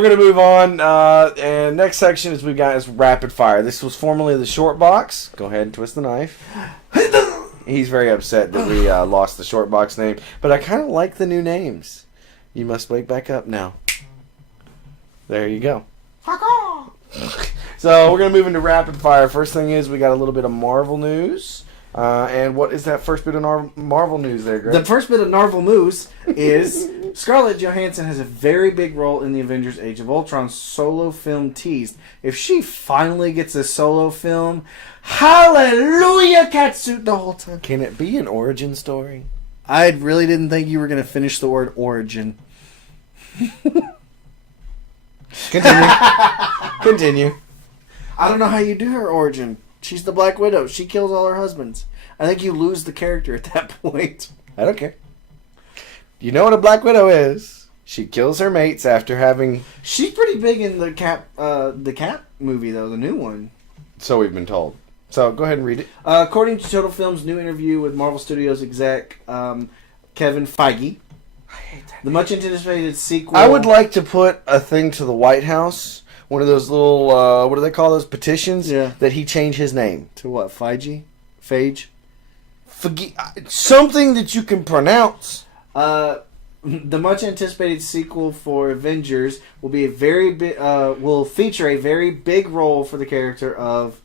we're going to move on. And next section is we got is rapid fire. This was formerly the short box. Go ahead and twist the knife. He's very upset that we lost the short box name. But I kind of like the new names. You must wake back up now. There you go. So we're going to move into rapid fire. First thing is we got a little bit of Marvel news. And what is that first bit of Marvel news there, Greg? The first bit of Marvel news is Scarlett Johansson has a very big role in the Avengers Age of Ultron solo film teased. If she finally gets a solo film, hallelujah, catsuit the whole time. Can it be an origin story? I really didn't think you were going to finish the word origin. Continue. I don't know how you do her origin. She's the Black Widow. She kills all her husbands. I think you lose the character at that point. I don't care. You know what a Black Widow is? She kills her mates after having... She's pretty big in the Cap movie, though, the new one. So we've been told. So go ahead and read it. According to Total Film's new interview with Marvel Studios exec Kevin Feige, I hate that. the much anticipated sequel... I would like to put a thing to the White House, one of those little, what do they call those, petitions? Yeah. That he change his name. To what, Feige? Phage? Something that you can pronounce. The much anticipated sequel for Avengers will be will feature a very big role for the character of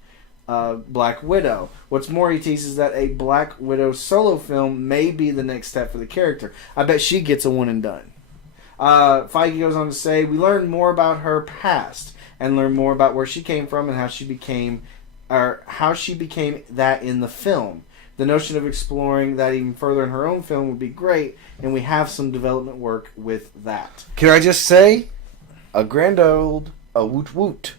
Black Widow. What's more, he teases that a Black Widow solo film may be the next step for the character. I bet she gets a one and done. Feige goes on to say, we learn more about her past and learn more about where she came from and how she became that in the film. The notion of exploring that even further in her own film would be great, and we have some development work with that. Can I just say, a grand old woot woot.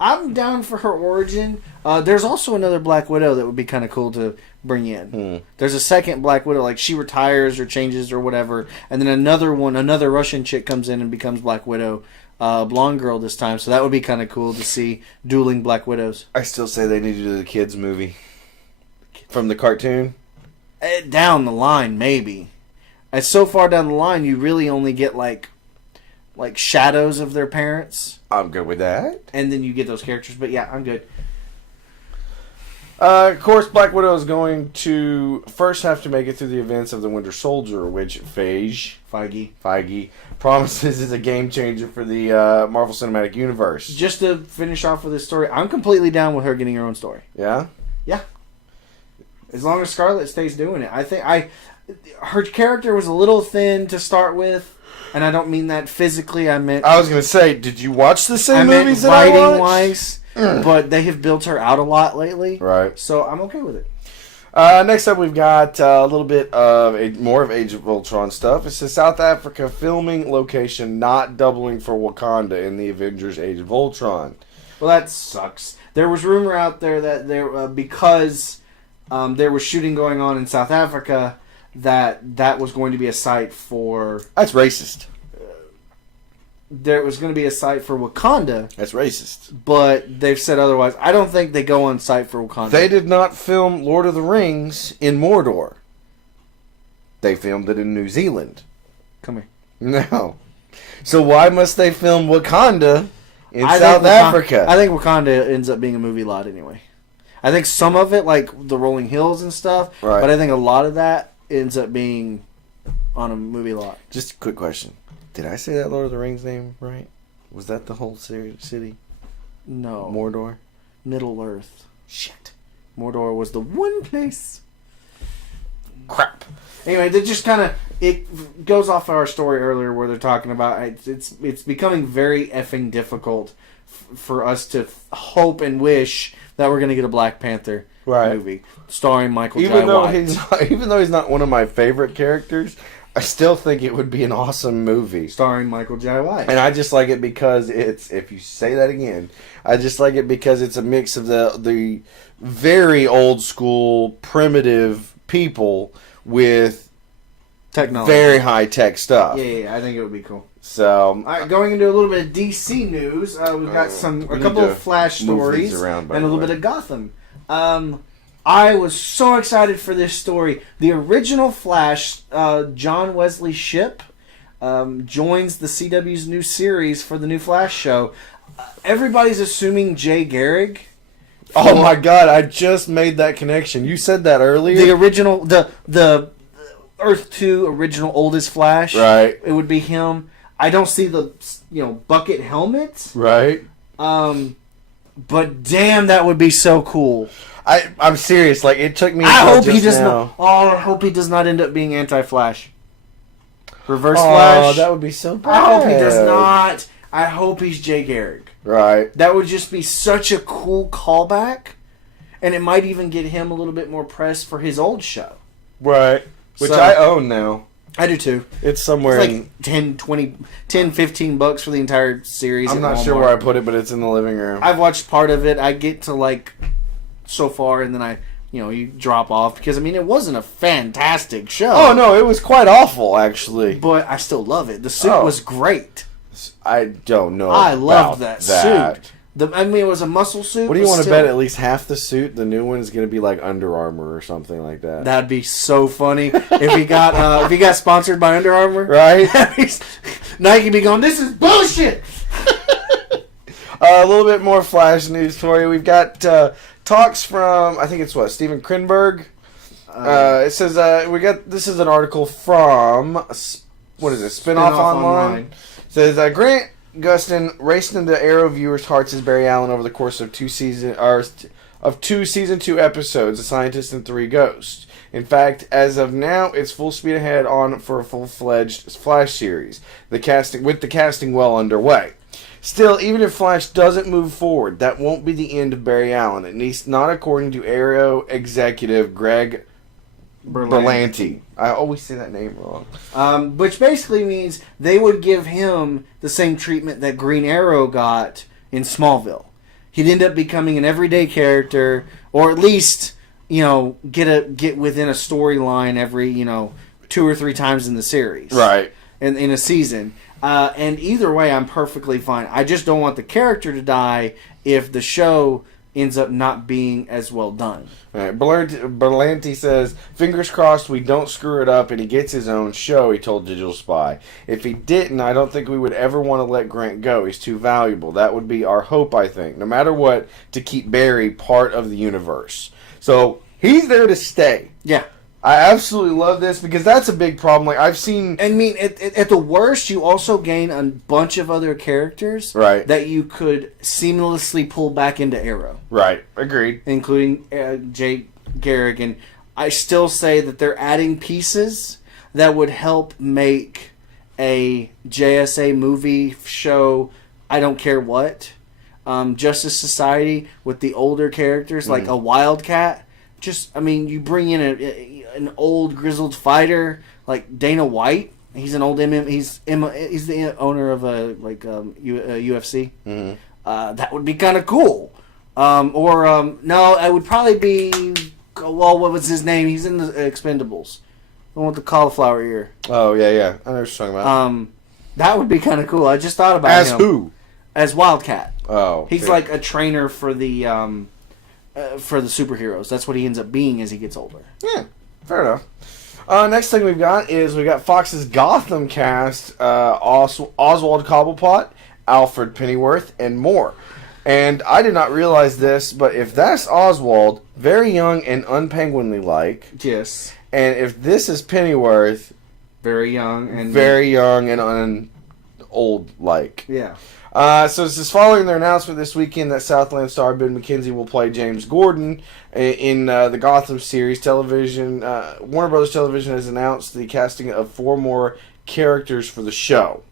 I'm down for her origin. There's also another Black Widow that would be kind of cool to bring in. There's a second Black Widow, like she retires or changes or whatever, and then another Russian chick comes in and becomes Black Widow, blonde girl this time. So that would be kind of cool to see dueling Black Widows. I still say they need to do the kids movie from the cartoon. Down the line, maybe. And so far down the line, you really only get like shadows of their parents. I'm good with that. And then you get those characters. But yeah, I'm good. Of course, Black Widow is going to first have to make it through the events of the Winter Soldier, which Feige promises is a game changer for the Marvel Cinematic Universe. Just to finish off with this story, I'm completely down with her getting her own story. Yeah? Yeah. As long as Scarlett stays doing it. I think her character was a little thin to start with, and I don't mean that physically. I was going to say, did you watch the same movies that I watched? writing-wise, but they have built her out a lot lately. Right. So I'm okay with it. Next up, we've got a little bit of more of Age of Ultron stuff. It says South Africa filming location not doubling for Wakanda in the Avengers Age of Ultron. Well, that sucks. There was rumor out there that because there was shooting going on in South Africa, that was going to be a site for... That's racist. There was going to be a site for Wakanda. That's racist. But they've said otherwise. I don't think they go on site for Wakanda. They did not film Lord of the Rings in Mordor. They filmed it in New Zealand. Come here. No. So why must they film Wakanda in South Africa? I think Wakanda ends up being a movie lot anyway. I think some of it, like the rolling hills and stuff, right. But I think a lot of that ends up being on a movie lot. Just a quick question. Did I say that Lord of the Rings name right? Was that the whole city? No. Mordor? Middle Earth. Shit. Mordor was the one place. Crap. Anyway, that just kind of... It goes off our story earlier where they're talking about... It's becoming very effing difficult for us to hope and wish that we're going to get a Black Panther movie starring Michael Jai White. Even though he's not one of my favorite characters... I still think it would be an awesome movie. Starring Michael Jai White. And I just like it because it's, if you say that again, I just like it because it's a mix of the very old school, primitive people with technology. Very high tech stuff. Yeah, I think it would be cool. So, all right, going into a little bit of DC news, we've got a couple of Flash stories and a little bit of Gotham. I was so excited for this story. The original Flash, John Wesley Shipp, joins the CW's new series for the new Flash show. Everybody's assuming Jay Garrick. Oh my God! I just made that connection. You said that earlier. The original, the Earth 2 original oldest Flash. Right. It would be him. I don't see the bucket helmet. Right. But damn, that would be so cool. I'm serious. Like, it took me. I hope he just does now. not. Oh, I hope he does not end up being anti-Flash. Reverse Oh, Flash. that would be so bad. I hope he does not. I hope he's Jay Garrick. Right. That would just be such a cool callback, and it might even get him a little bit more press for his old show. Right. Which So, I own now. I do too. It's somewhere It's in. like 10, 20, 10, 15 bucks for the entire series. I'm at not sure Walmart. where I put it, but it's in the living room. I've watched part of it. I get to like so far, and then you drop off because it wasn't a fantastic show. Oh no, it was quite awful actually. But I still love it. The suit was great. I don't know. I loved about that suit. It was a muscle suit. What do you but want to still, bet? At least half the suit, the new one is going to be like Under Armour or something like that. That'd be so funny if he got sponsored by Under Armour, Right? Nike be going, this is bullshit. A little bit more Flash news for you. We've got talks from, I think it's Steven Krenberg. It says this is an article from what is it? Spinoff Online. It says Grant Gustin raced into Arrow viewers' hearts as Barry Allen over the course of two season 2 episodes, A Scientist and 3 Ghosts. In fact, as of now, it's full speed ahead on for a full-fledged Flash series. The casting well underway. Still, even if Flash doesn't move forward, that won't be the end of Barry Allen, at least not according to Arrow executive Greg Berlanti. I always say that name wrong. Which basically means they would give him the same treatment that Green Arrow got in Smallville. He'd end up becoming an everyday character, or at least get within a storyline every 2 or 3 times in the series, Right. in a season. And either way, I'm perfectly fine. I just don't want the character to die if the show ends up not being as well done. Right. Berlanti says, fingers crossed we don't screw it up and he gets his own show, he told Digital Spy. If he didn't, I don't think we would ever want to let Grant go. He's too valuable. That would be our hope, I think. No matter what, to keep Barry part of the universe. So, he's there to stay. Yeah. I absolutely love this because that's a big problem. Like, I've seen... at the worst, you also gain a bunch of other characters that you could seamlessly pull back into Arrow. Right. Agreed. Including Jay Garrick. And I still say that they're adding pieces that would help make a JSA movie show, I don't care what. Justice Society with the older characters, like a Wildcat. You bring in an old grizzled fighter like Dana White. He's an old he's the owner of a UFC. Mm-hmm. That would be kind of cool. No, it would probably be. Well, what was his name? He's in the Expendables. The one with the cauliflower ear. Oh yeah. I know what you're talking about. That would be kind of cool. I just thought about As him. who? As Wildcat. Oh, He's like a trainer for the superheroes. That's what he ends up being as he gets older. Yeah, fair enough. Next thing we've got Fox's Gotham cast, Oswald Cobblepot, Alfred Pennyworth, and more. And I did not realize this, but if that's Oswald, very young and unpenguinly-like. Yes. And if this is Pennyworth, very young and old-like. Yeah. So this is following their announcement this weekend that Southland star Ben McKenzie will play James Gordon in the Gotham series. Television, Warner Brothers Television has announced the casting of 4 more characters for the show.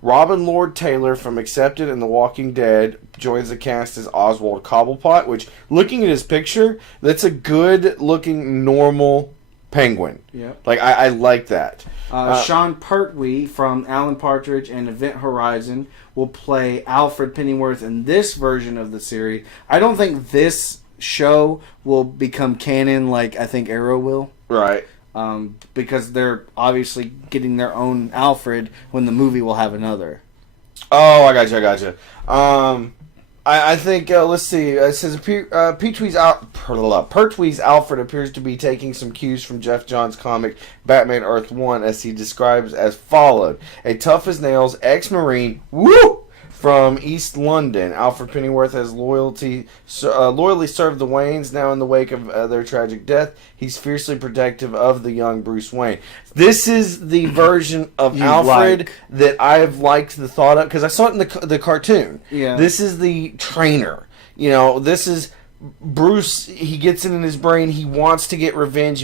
Robin Lord Taylor from Accepted and The Walking Dead joins the cast as Oswald Cobblepot, which, looking at his picture, that's a good-looking, normal penguin. Yeah. Like, I like that. Sean Pertwee from Alan Partridge and Event Horizon will play Alfred Pennyworth in this version of the series. I don't think this show will become canon like I think Arrow will. Right. Because they're obviously getting their own Alfred when the movie will have another. Oh, I gotcha. I think, let's see, it says Pertwee's Alfred appears to be taking some cues from Jeff Johns' comic Batman Earth 1, as he describes as followed. A tough-as-nails ex-Marine, from East London. Alfred Pennyworth has loyally served the Waynes. Now in the wake of their tragic death, he's fiercely protective of the young Bruce Wayne. This is the version of Alfred that I've liked the thought of, because I saw it in the cartoon. Yeah. This is the trainer. This is Bruce. He gets it in his brain. He wants to get revenge.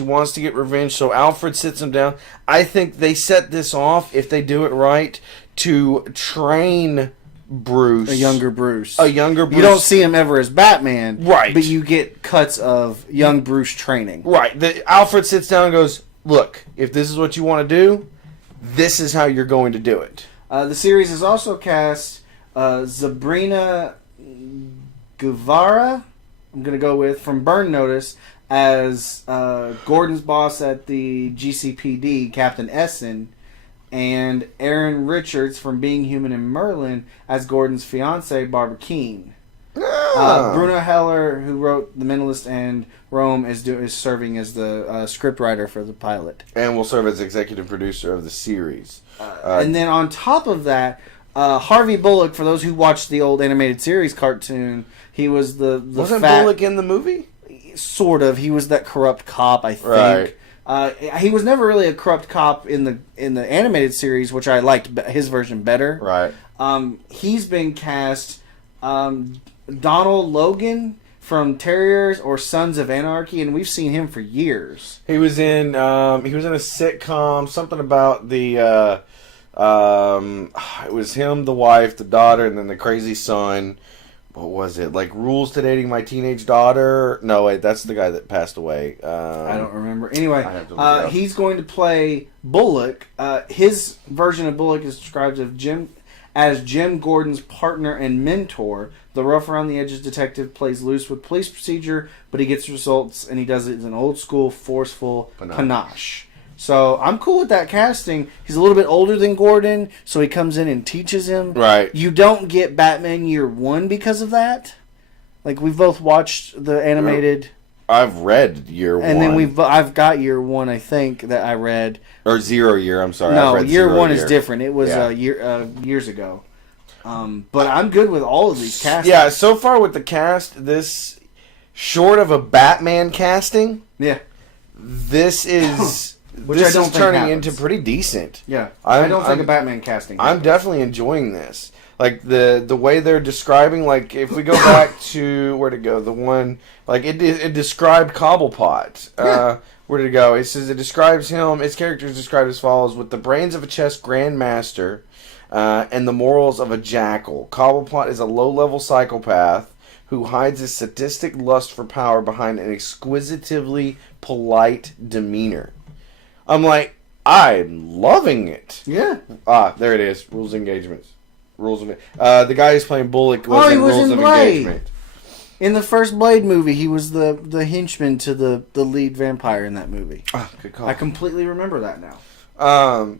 So Alfred sits him down. I think they set this off, if they do it right, to train Bruce. A younger Bruce. You don't see him ever as Batman. Right. But you get cuts of young Bruce training. Right. Alfred sits down and goes, look, if this is what you want to do, this is how you're going to do it. The series has also cast Sabrina Guevara, I'm going to go with, from Burn Notice, as Gordon's boss at the GCPD, Captain Essen, and Aaron Richards from Being Human and Merlin as Gordon's fiancee, Barbara Keene. Bruno Heller, who wrote The Mentalist and Rome, is serving as the scriptwriter for the pilot. And will serve as executive producer of the series. And then on top of that, Harvey Bullock, for those who watched the old animated series cartoon, he was the Wasn't Bullock in the movie? Sort of. He was that corrupt cop, I think. Right. He was never really a corrupt cop in the animated series, which I liked his version better. Right. He's been cast Donal Logan from Terriers or Sons of Anarchy, and we've seen him for years. He was in a sitcom, something about the it was him, the wife, the daughter, and then the crazy son. What was it? Like Rules to Dating My Teenage Daughter? No, wait, that's the guy that passed away. I don't remember. Anyway, he's going to play Bullock. His version of Bullock is described as Jim Gordon's partner and mentor. The rough around the edges detective plays loose with police procedure, but he gets results, and he does it in an old school, forceful panache. So I'm cool with that casting. He's a little bit older than Gordon, so he comes in and teaches him. Right. You don't get Batman Year One because of that. Like, we've both watched the animated. I've read Year One, and then I've got Year One, I think, that I read. Or Zero Year. I'm sorry. No, I've read Year One Year. is different. It was years ago. But I'm good with all of these castings. Yeah. So far with the cast, this short of a Batman casting. Yeah. This is. Which this I don't is think turning happens. into pretty decent. Yeah, I don't think a Batman casting happens. I'm definitely enjoying this. Like, the way they're describing, like, if we go back to, where'd it go? The one, like, it described Cobblepot. Yeah. Where did it go? It says it describes him, its character is described as follows: with the brains of a chess grandmaster and the morals of a jackal, Cobblepot is a low-level psychopath who hides his sadistic lust for power behind an exquisitively polite demeanor. I'm like, I'm loving it. Yeah. There it is. Rules of engagements. The guy who's playing Bullock was in Rules of Engagement. In the first Blade movie, he was the henchman to the lead vampire in that movie. Good call. I completely remember that now.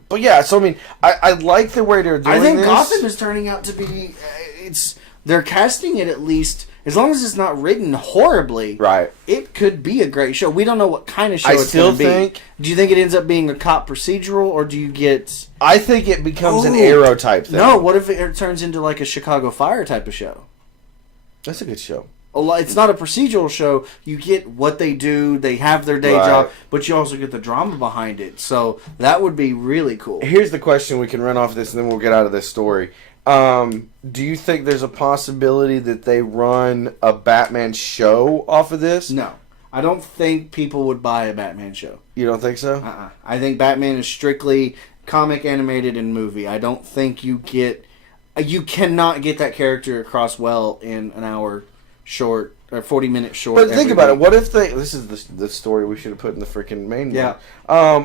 But yeah, so I mean, I like the way they're doing this. I think Gotham is turning out to be. They're casting it, at least, as long as it's not written horribly. Right. It could be a great show. We don't know what kind of show it's going to be. Do you think it ends up being a cop procedural, or do you get? I think it becomes an Arrow type thing. No, what if it turns into like a Chicago Fire type of show? That's a good show. It's not a procedural show. You get what they do. They have their day job, but you also get the drama behind it. So that would be really cool. Here's the question: we can run off this, and then we'll get out of this story. Do you think there's a possibility that they run a Batman show off of this? No. I don't think people would buy a Batman show. You don't think so? I think Batman is strictly comic, animated, and movie. I don't think you cannot get that character across well in an hour short, or 40-minute short. But think about it. What if they... This is the story we should have put in the freaking main one.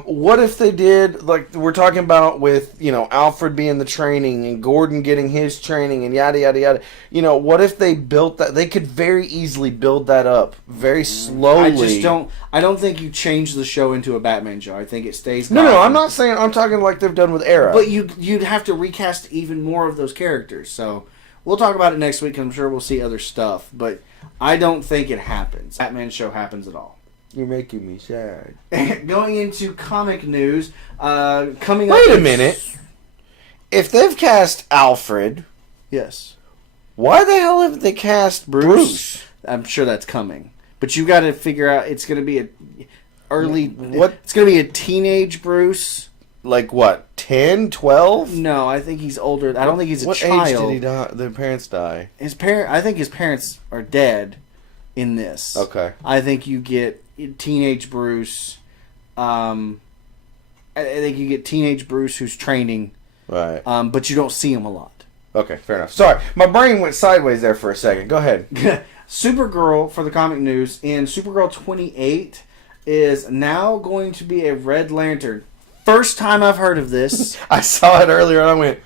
What if they did, like we're talking about with, Alfred being the training and Gordon getting his training and yada, yada, yada. What if they built that? They could very easily build that up very slowly. I don't think you change the show into a Batman show. I think it stays... No, I'm not saying... I'm talking like they've done with Arrow. But you'd have to recast even more of those characters, so... We'll talk about it next week. I'm sure we'll see other stuff, but I don't think it happens. Batman show happens at all. You're making me sad. Going into comic news, coming up... Wait a minute. If they've cast Alfred... Yes. Why the hell haven't they cast Bruce? I'm sure that's coming. But you got to figure out, it's going to be What? It's going to be a teenage Bruce. Like what, 10, 12? No, I think he's older. I don't think he's a what child. What age did he die? Their parents die? I think his parents are dead in this. Okay. I think you get teenage Bruce. I think you get teenage Bruce who's training. Right. But you don't see him a lot. Okay, fair enough. Sorry, my brain went sideways there for a second. Go ahead. Supergirl, for the comic news, in Supergirl 28 is now going to be a Red Lantern. First time I've heard of this. I saw it earlier and I went,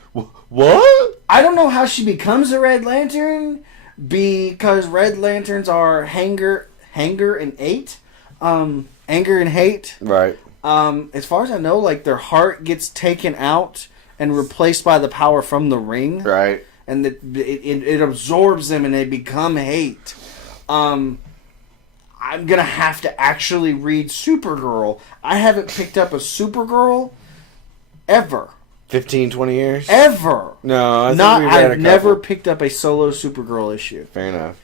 what? I don't know how she becomes a Red Lantern because Red Lanterns are anger and hate. Anger and hate. Right. As far as I know, like their heart gets taken out and replaced by the power from the ring. Right. And it absorbs them and they become hate. I'm going to have to actually read Supergirl. I haven't picked up a Supergirl ever. 15, 20 years? Ever. No, I think we read a couple. I've never picked up a solo Supergirl issue. Fair enough.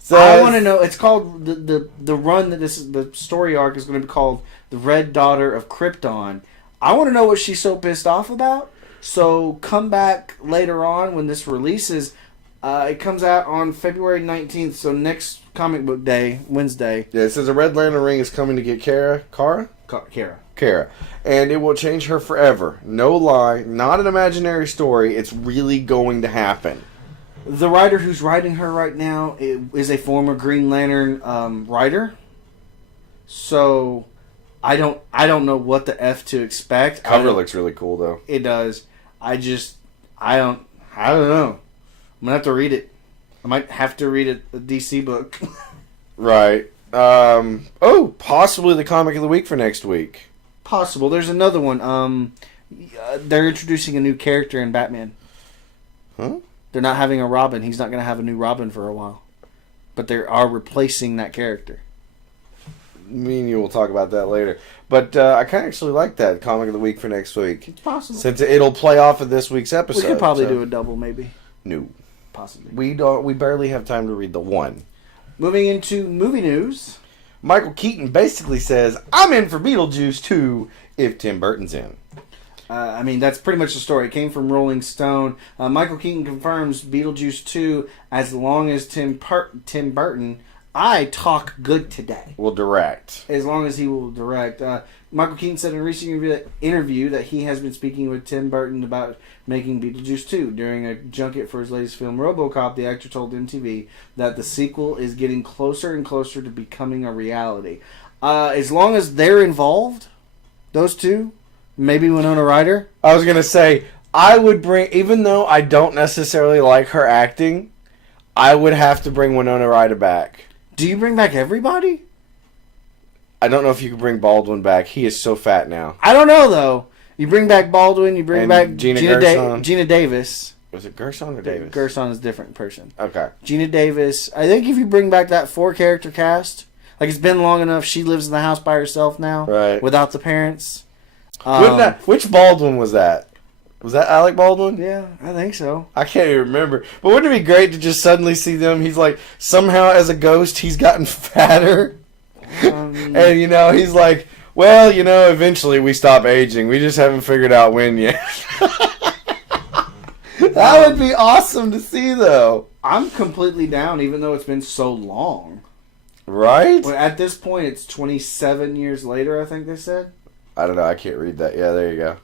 So I want to know, it's called, the run that the story arc is going to be called The Red Daughter of Krypton. I want to know what she's so pissed off about. So come back later on when this releases. It comes out on February 19th, so next comic book day, Wednesday. Yeah, it says a Red Lantern ring is coming to get Kara. Kara. And it will change her forever. No lie. Not an imaginary story. It's really going to happen. The writer who's writing her right now is a former Green Lantern writer. So I don't know what the F to expect. Cover looks really cool though. It does. I don't know. I'm gonna have to read it. I might have to read a DC book. Right. Possibly the comic of the week for next week. Possible. There's another one. They're introducing a new character in Batman. Huh? They're not having a Robin. He's not going to have a new Robin for a while. But they are replacing that character. Me and you will talk about that later. But I kind of actually like that comic of the week for next week. It's possible. Since it'll play off of this week's episode. We could probably do a double, maybe. No. Possibly. We barely have time to read the one. Moving into movie news. Michael Keaton basically says, I'm in for Beetlejuice 2 if Tim Burton's in. That's pretty much the story. It came from Rolling Stone. Michael Keaton confirms Beetlejuice 2 as long as Tim Burton, I talk good today. Will direct. As long as he will direct. Michael Keaton said in a recent interview that he has been speaking with Tim Burton about making Beetlejuice 2. During a junket for his latest film, RoboCop, the actor told MTV that the sequel is getting closer and closer to becoming a reality. As long as they're involved, those two, maybe Winona Ryder. I was going to say, I would bring, even though I don't necessarily like her acting, I would have to bring Winona Ryder back. Do you bring back everybody? I don't know if you can bring Baldwin back. He is so fat now. I don't know, though. You bring back Baldwin, you bring back Gina Davis. Was it Gerson or Davis? Gerson is a different person. Okay. Gina Davis. I think if you bring back that 4-character cast, like it's been long enough, she lives in the house by herself now. Right. Without the parents. Which Baldwin was that? Was that Alec Baldwin? Yeah, I think so. I can't even remember. But wouldn't it be great to just suddenly see them? He's like, somehow as a ghost, he's gotten fatter. And, he's like, well, eventually we stop aging. We just haven't figured out when yet. That would be awesome to see, though. I'm completely down, even though it's been so long. Right? Well, at this point, it's 27 years later, I think they said. I don't know. I can't read that. Yeah, there you go.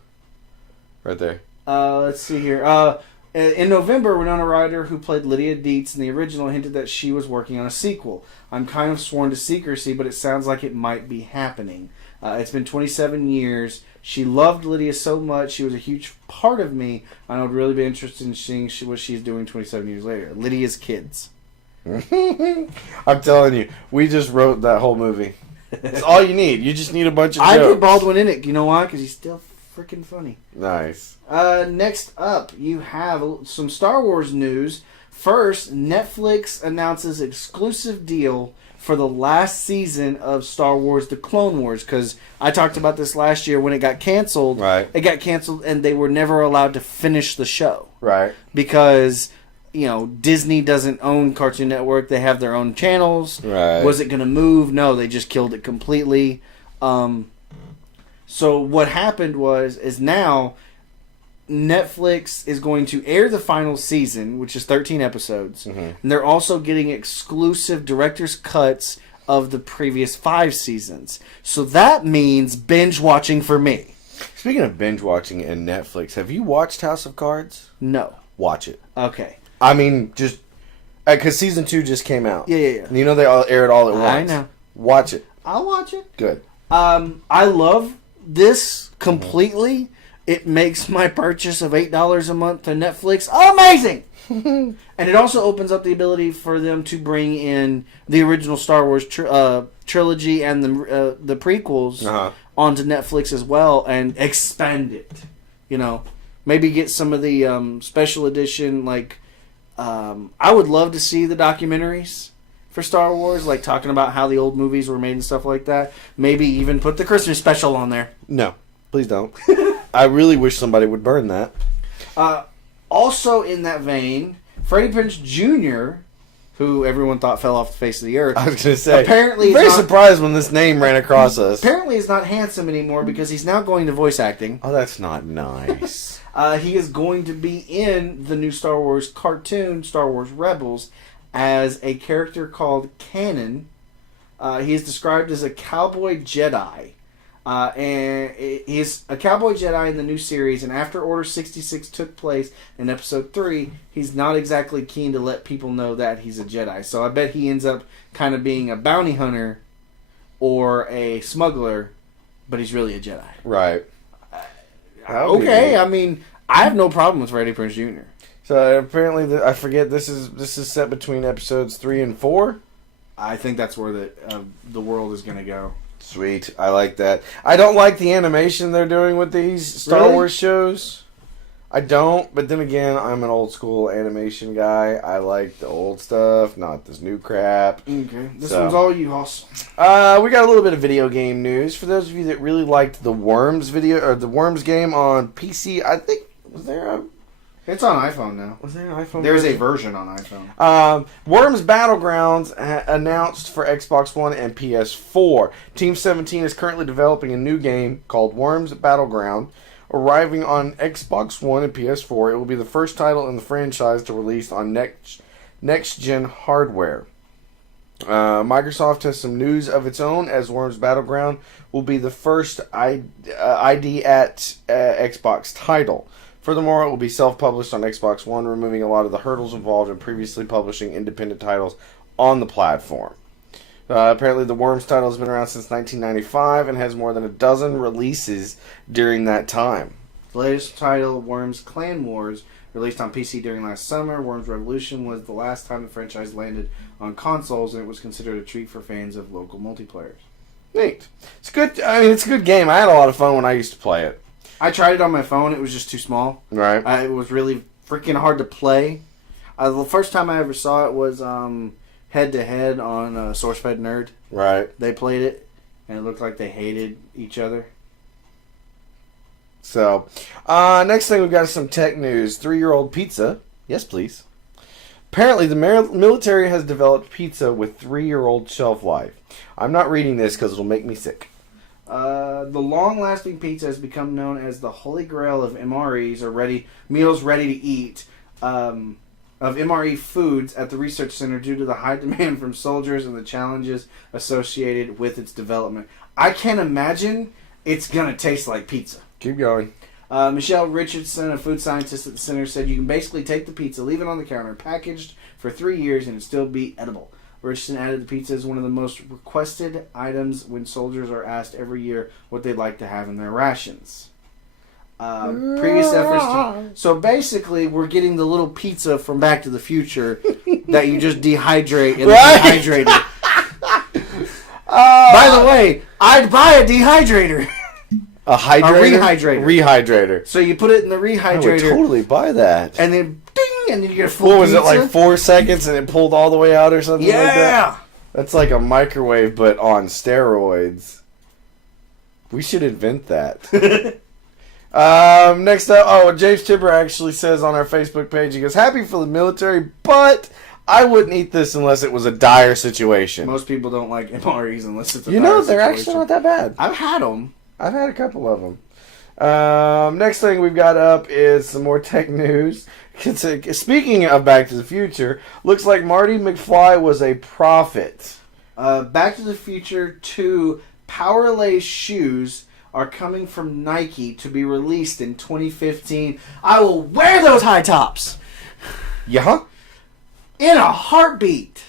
Right there. Let's see here. In November, Winona Ryder, who played Lydia Dietz in the original, hinted that she was working on a sequel. I'm kind of sworn to secrecy, but it sounds like it might be happening. It's been 27 years. She loved Lydia so much. She was a huge part of me. I would really be interested in seeing what she's doing 27 years later. Lydia's kids. I'm telling you, we just wrote that whole movie. It's all you need. You just need a bunch of jokes. I put Baldwin in it. You know why? Because he's still freaking funny. Nice. Next up, you have some Star Wars news. First, Netflix announces exclusive deal for the last season of Star Wars The Clone Wars, because I talked about this last year when it got canceled. Right. It got canceled and they were never allowed to finish the show. Right. Because, Disney doesn't own Cartoon Network. They have their own channels. Right. Was it going to move? No, they just killed it completely. So what happened is now Netflix is going to air the final season, which is 13 episodes. Mm-hmm. And they're also getting exclusive director's cuts of the previous 5 seasons. So that means binge watching for me. Speaking of binge watching and Netflix, have you watched House of Cards? No. Watch it. Okay. I mean, just... Because season 2 just came out. Yeah. You know they all aired all at once. I know. Watch it. I'll watch it. Good. I love this completely. It makes my purchase of $8 a month to Netflix amazing! And it also opens up the ability for them to bring in the original Star Wars trilogy and the prequels onto Netflix as well and expand it. Maybe get some of the special edition, I would love to see the documentaries for Star Wars, talking about how the old movies were made and stuff like that. Maybe even put the Christmas special on there. No, please don't. I really wish somebody would burn that. Also in that vein, Freddie Prinze Jr., who everyone thought fell off the face of the earth. I was going to say, apparently I'm very surprised when this name ran across us. Apparently he's not handsome anymore because he's now going to voice acting. Oh, that's not nice. He is going to be in the new Star Wars cartoon, Star Wars Rebels, as a character called Canon. He is described as a cowboy Jedi. And he's a cowboy Jedi in the new series, and after Order 66 took place in Episode 3, he's not exactly keen to let people know that he's a Jedi. So I bet he ends up kind of being a bounty hunter or a smuggler, but he's really a Jedi. Right. Okay, I mean, I have no problem with Freddie Prinze Jr. So apparently, I forget, this is set between Episodes 3 and 4? I think that's where the world is going to go. Sweet. I like that. I don't like the animation they're doing with these Star Wars shows. I don't, but then again, I'm an old school animation guy. I like the old stuff, not this new crap. Okay. This one's all you, Hoss. We got a little bit of video game news. For those of you that really liked the Worms the Worms game on PC, I think, was there a... It's on iPhone now. Was there an iPhone There's version? a version on iPhone. Worms Battlegrounds announced for Xbox One and PS4. Team 17 is currently developing a new game called Worms Battleground, arriving on Xbox One and PS4. It will be the first title in the franchise to release on next-gen hardware. Microsoft has some news of its own, as Worms Battleground will be the first ID at Xbox title. Furthermore, it will be self-published on Xbox One, removing a lot of the hurdles involved in previously publishing independent titles on the platform. Apparently, the Worms title has been around since 1995 and has more than a dozen releases during that time. The latest title, Worms Clan Wars, released on PC during last summer. Worms Revolution was the last time the franchise landed on consoles, and it was considered a treat for fans of local multiplayers. Neat. It's good. I mean, it's a good game. I had a lot of fun when I used to play it. I tried it on my phone. It was just too small. Right. It was really freaking hard to play. The first time I ever saw it was head-to-head on SourceFed Nerd. Right. They played it, and it looked like they hated each other. So, next thing we've got some tech news. 3-year-old pizza. Yes, please. Apparently, the military has developed pizza with 3-year-old shelf life. I'm not reading this because it'll make me sick. The long-lasting pizza has become known as the holy grail of MREs, or meals ready to eat, of MRE foods at the research center due to the high demand from soldiers and the challenges associated with its development. I can't imagine it's going to taste like pizza. Keep going. Michelle Richardson, a food scientist at the center, said you can basically take the pizza, leave it on the counter, packaged for 3 years, and it still be edible. Richardson added the pizza is one of the most requested items when soldiers are asked every year what they'd like to have in their rations. Previous efforts so basically, we're getting the little pizza from Back to the Future that you just dehydrate and dehydrate it. By the way, I'd buy a dehydrator. A hydrator? A rehydrator. Rehydrator. So you put it in the rehydrator. I would totally buy that. And then, ding, and then you get a full What was pizza. it, like 4 seconds and it pulled all the way out or something like that? Yeah. That's like a microwave, but on steroids. We should invent that. Next up, James Tipper actually says on our Facebook page, he goes, happy for the military, but I wouldn't eat this unless it was a dire situation. Most people don't like MREs unless it's a You dire know, they're situation. actually not that bad. I've had them. I've had a couple of them. Next thing we've got up is some more tech news. Speaking of Back to the Future, looks like Marty McFly was a prophet. Back to the Future 2 Power Lace shoes are coming from Nike to be released in 2015. I will wear those high tops. Yeah? In a heartbeat.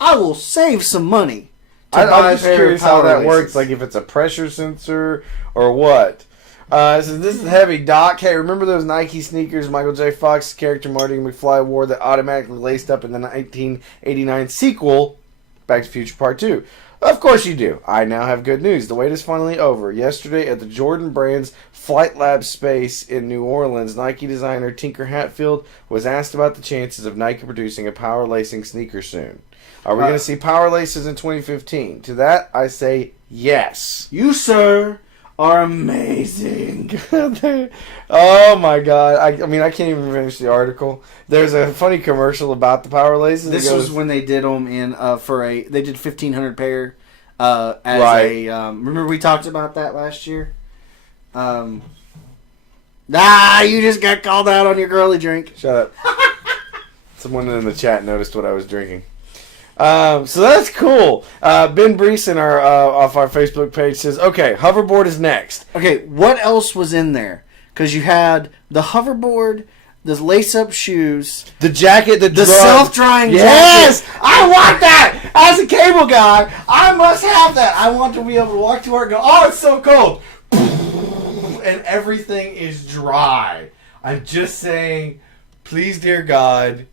I will save some money. I'm just curious how that laces. works. Like if it's a pressure sensor or what. So this is heavy, Doc. Hey, remember those Nike sneakers Michael J. Fox's character Marty McFly wore that automatically laced up in the 1989 sequel, Back to the Future Part 2? Of course you do. I now have good news. The wait is finally over. Yesterday at the Jordan Brand's Flight Lab space in New Orleans, Nike designer Tinker Hatfield was asked about the chances of Nike producing a power lacing sneaker soon. Are we going to see power laces in 2015? To that, I say yes. You, sir, are amazing. Oh my god. I mean, I can't even finish the article. There's a funny commercial about the power laces. This was when they did them in they did 1,500 pair as right. remember we talked about that last year? You just got called out on your girly drink. Shut up. Someone in the chat noticed what I was drinking. So that's cool. Ben Breeson, off our Facebook page, says, okay, hoverboard is next. Okay, what else was in there? Because you had the hoverboard, the lace-up shoes, The jacket, the self-drying Yes! jacket. I want that! As a cable guy, I must have that. I want to be able to walk to work and go, oh, it's so cold. And everything is dry. I'm just saying, please, dear God,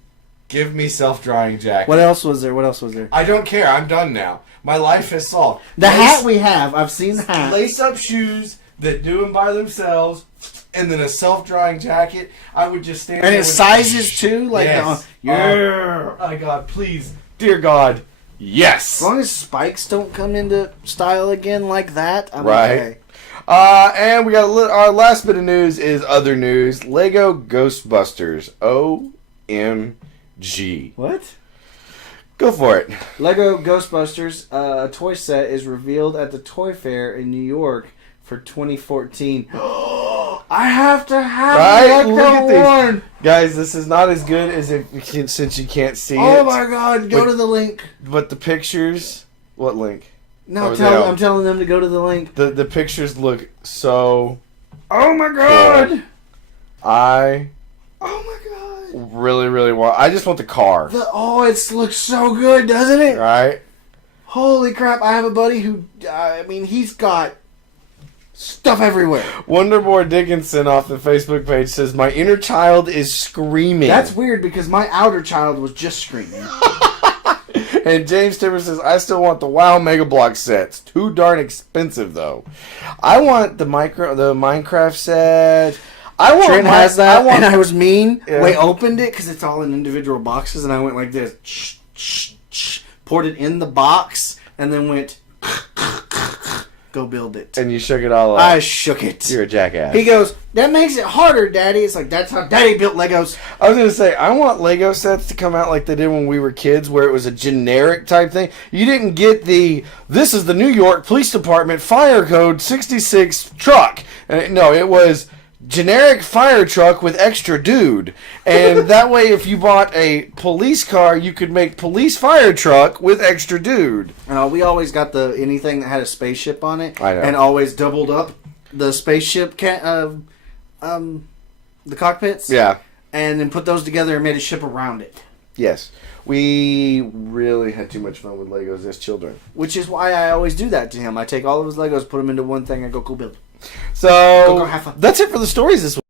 give me self-drying jacket. What else was there? I don't care. I'm done now. My life is solved. The hat we have. I've seen the hat. Lace-up shoes that do them by themselves, and then a self-drying jacket. I would just stand And there it with- sizes too? Like, Yes. yeah. Oh, my God, please. Dear God, yes. As long as spikes don't come into style again like that, I'm Right. okay. And we got our last bit of news is other news. Lego Ghostbusters. OMG. What? Go for it. Lego Ghostbusters, a toy set, is revealed at the Toy Fair in New York for 2014. I have to have Right? the Look at these. one. Guys, this is not as good as since you can't see it. Oh my God! Go But- to the link. But the pictures... What link? No, Oh, they don't. I'm telling them to go to the link. The pictures look so... Oh my God! I Oh my God! really, really want... I just want the car. It looks so good, doesn't it? Right? Holy crap! I have a buddy who, he's got stuff everywhere. Wonderboy Dickinson off the Facebook page says, my inner child is screaming. That's weird because my outer child was just screaming. And James Timber says, I still want the WoW Mega Block sets. Too darn expensive, though. I want the Minecraft set. I want Trent has that, and I was mean. Yeah. We opened it because it's all in individual boxes, and I went like this. Poured it in the box, and then went, go build it. And you shook it all up. I shook it. You're a jackass. He goes, that makes it harder, Daddy. It's like, that's how Daddy built Legos. I was going to say, I want Lego sets to come out like they did when we were kids, where it was a generic type thing. You didn't get this is the New York Police Department Fire Code 66 truck. No, it was generic fire truck with extra dude. And that way, if you bought a police car, you could make police fire truck with extra dude. We always got anything that had a spaceship on it. I know. And always doubled up the spaceship, the cockpits. Yeah. And then put those together and made a ship around it. Yes. We really had too much fun with Legos as children. Which is why I always do that to him. I take all of his Legos, put them into one thing, and go, build. So, Go have fun. that's it for the stories this week.